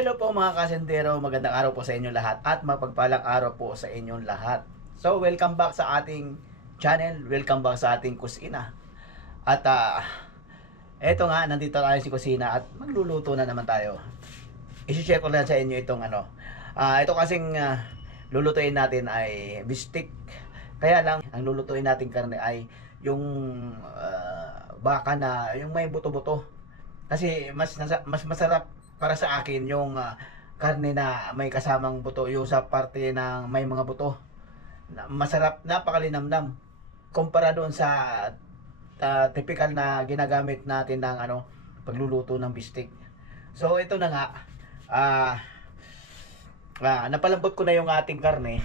Hello po mga kasendero, magandang araw po sa inyong lahat at mapagpalang araw po sa inyong lahat. So welcome back sa ating channel, welcome back sa ating kusina. At eto nga, nandito tayo sa kusina at magluluto na naman tayo. I-share ko lang sa inyo itong ito kasing lulutuin natin ay bistik. Kaya lang, ang lulutuin natin karne ay yung baka na yung may buto-buto. Kasi mas masarap para sa akin yung karne na may kasamang buto, yung sa parte ng may mga buto. Masarap, napakalinamnam kumpara doon sa typical na ginagamit natin ng pagluluto ng bistik. So ito na nga, napalambot ko na yung ating karne.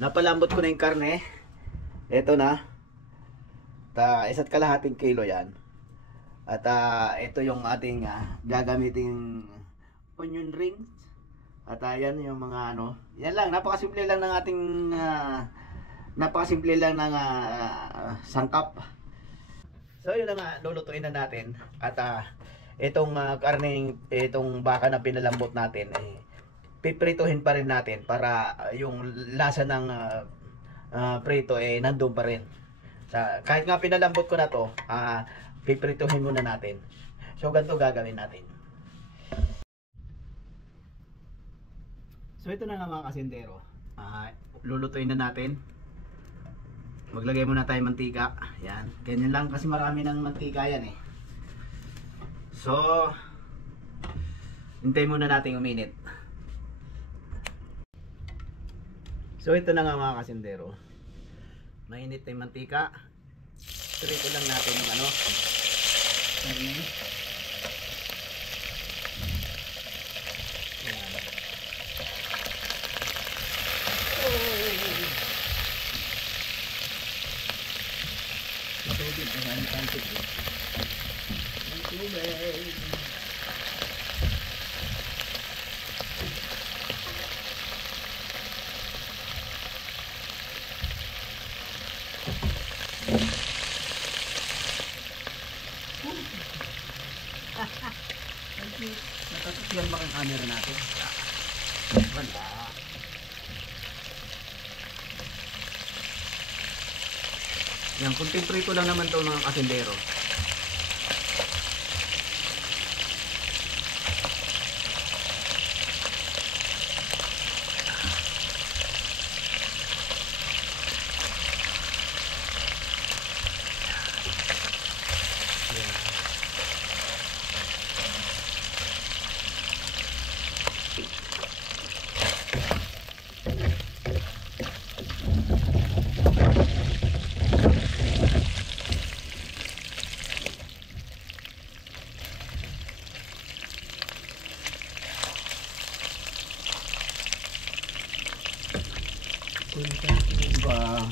Napalambot ko na yung karne. Ito na. Isa't kalahating kilo yan. At ito yung ating gagamiting onion rings. At yan yung mga yan lang, napakasimple lang ng ating napakasimple lang ng sangkap. So yun na nga, lulutuin na natin. At itong karning, itong baka na pinalambot natin, piprituhin pa rin natin para yung lasa ng prito nandun pa rin. Kahit nga pinalambot ko na to, piprituhin muna natin. So ganito gagawin natin. So ito na nga mga kasindero, lulutuin na natin. Maglagay muna tayo mantika. Yan, ganyan lang kasi marami ng mantika yan eh. So hintayin muna natin uminit. So ito na nga mga kasindero, mainit na yung mantika. Prito lang natin yung Ayan. Tubig na ang tubig. Ang tubig. Natatagyan ba ang camera natin? Wala. Yan, kunting prito lang naman ito mga kasindero. Ba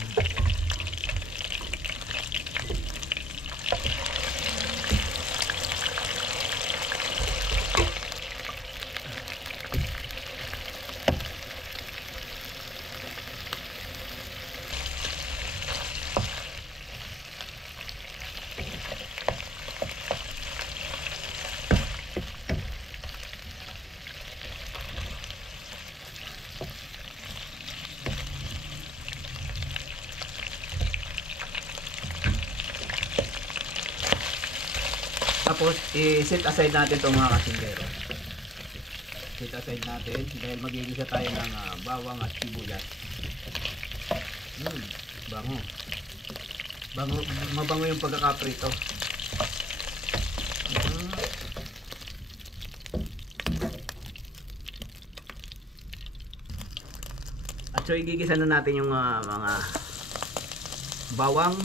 tapos i-set aside natin itong mga kasindero. Set aside natin dahil magigisa tayo ng bawang at sibuyas. Bango. Mabango yung pagkakaprito. At so igigisa na natin yung mga bawang.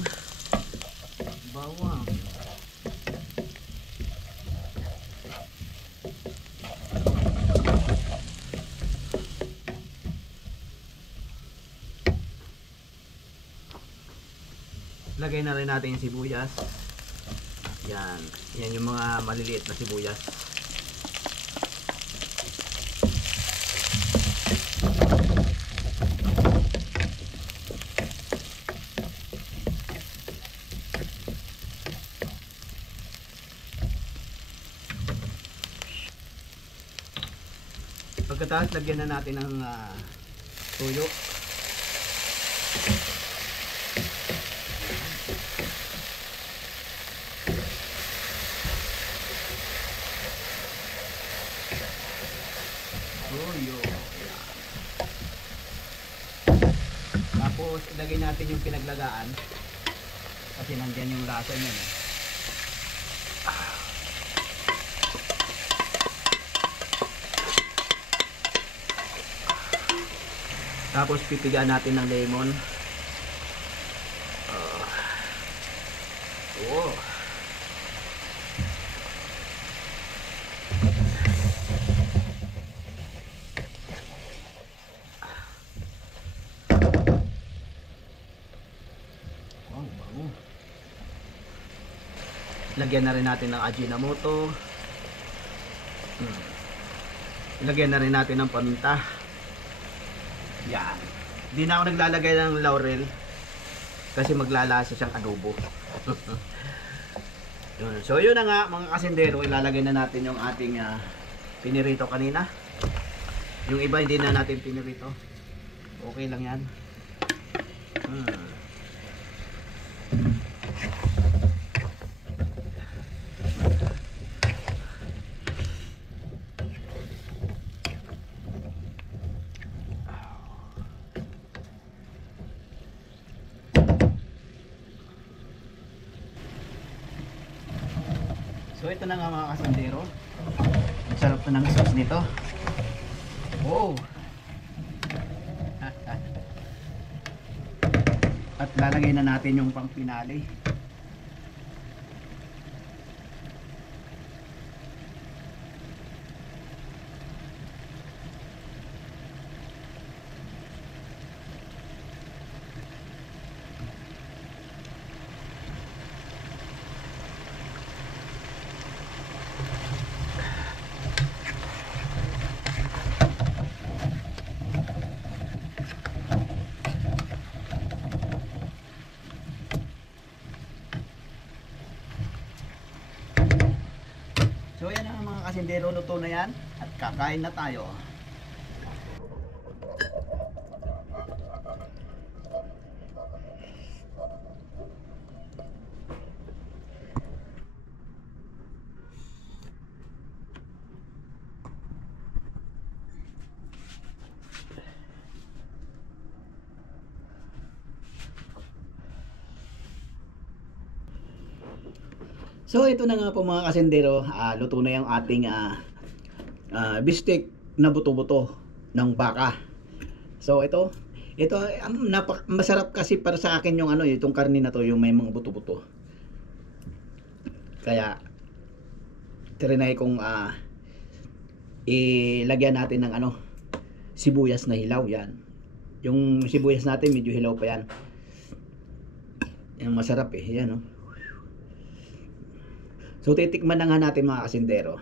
Lagay na rin natin yung sibuyas. Yan. Yan yung mga maliliit na sibuyas. Pagkatapos lagyan na natin ng tuyo. Tuyo. Ayan. Tapos ilagay natin yung pinaglagaan kasi nandiyan yung lasa niya. Tapos pipigaan natin ng lemon. Oh. Wow, bango. Lagyan na rin natin ng Ajinomoto. Lagyan na rin natin ng paminta. Yan. Hindi na ako naglalagay ng laurel kasi maglalasa siyang adobo. So yun na nga mga kasindero, ilalagay na natin yung ating pinirito kanina. Yung iba hindi na natin pinirito. Okay lang yan. So ito na nga mga kasindero. Ang sarap na ng sauce nito. Wow! At lalagay na natin yung pang pinali. So yan ang mga kasindero, luto na yan at kakain na tayo. So ito na nga po mga kasendero, luto na yung ating bistek na buto-buto ng baka. So ito masarap kasi para sa akin yung itong karne na to, yung may mga buto-buto. Kaya trinay kong ilagyan natin ng sibuyas na hilaw yan. Yung sibuyas natin medyo hilaw pa yan. Yung masarap yan So titikman na nga natin mga kasindero.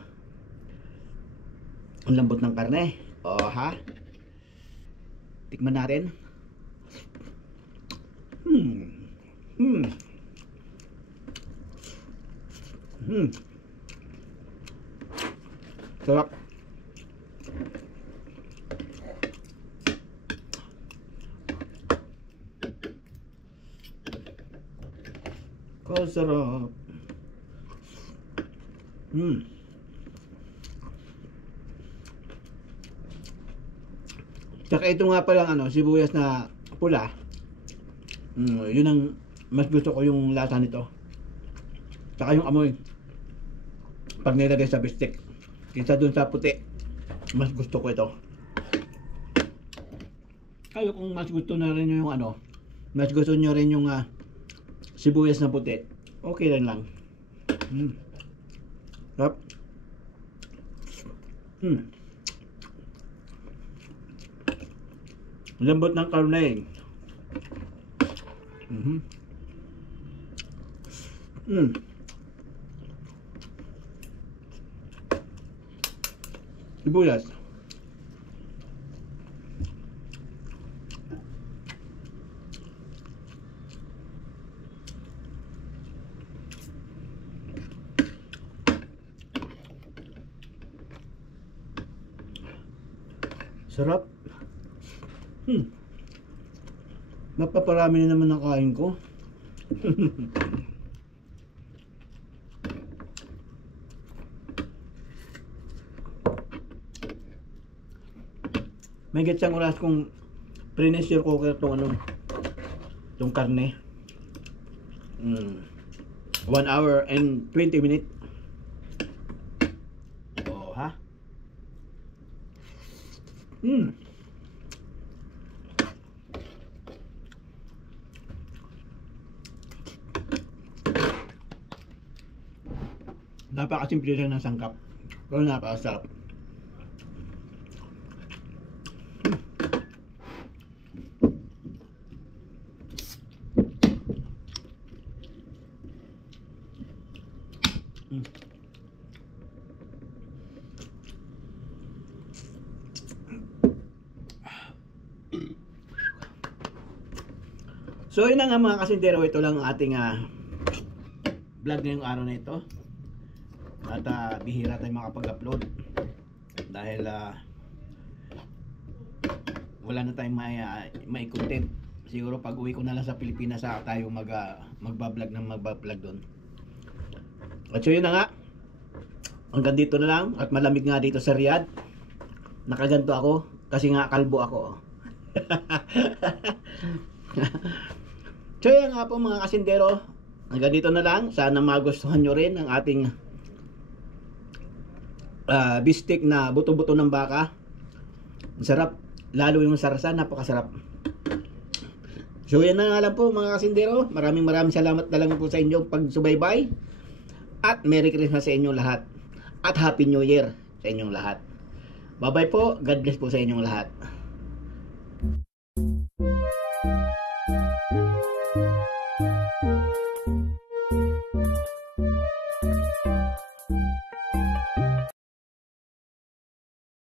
Ang lambot ng karne. Tikman natin. Sarap. Sarap. Tsaka ito nga palang sibuyas na pula. Yun ang mas gusto ko, yung lasa nito. Tsaka yung amoy pag nilagay sa bistek kaysa dun sa puti. Mas gusto ko ito. Kayo kung mas gusto na rin yung mas gusto nyo rin yung sibuyas na puti, okay lang. Sarap. Lambot ng karne. Sibuyas. Sarap. Mapaparami na naman ang kain ko. May getsang oras kong pre-pressure cooker itong ano, itong karne. 1 hour and 20 minutes. Oh, ha? Napakasimple lang ng sangkap. Pero napakasarap. So yun na nga mga kasindero, ito lang ang ating vlog ngayong araw na ito. At bihira tayo makapag-upload dahil wala na tayong may content. Siguro pag uwi ko na lang sa Pilipinas tayo magbablog doon. At so yun na nga, hanggang dito na lang. At malamig nga dito sa Riyadh. Nakaganto ako kasi nga kalbo ako. So yun nga po mga kasindero, hanggang dito na lang. Sana magustuhan nyo rin ang ating bistik na buto-buto ng baka. Ang sarap, lalo yung sarsa, napakasarap. So yan na nga lang po mga kasindero. Maraming salamat na lang po sa inyong pagsubaybay. At Merry Christmas sa inyong lahat. At Happy New Year sa inyong lahat. Bye bye po, God bless po sa inyong lahat.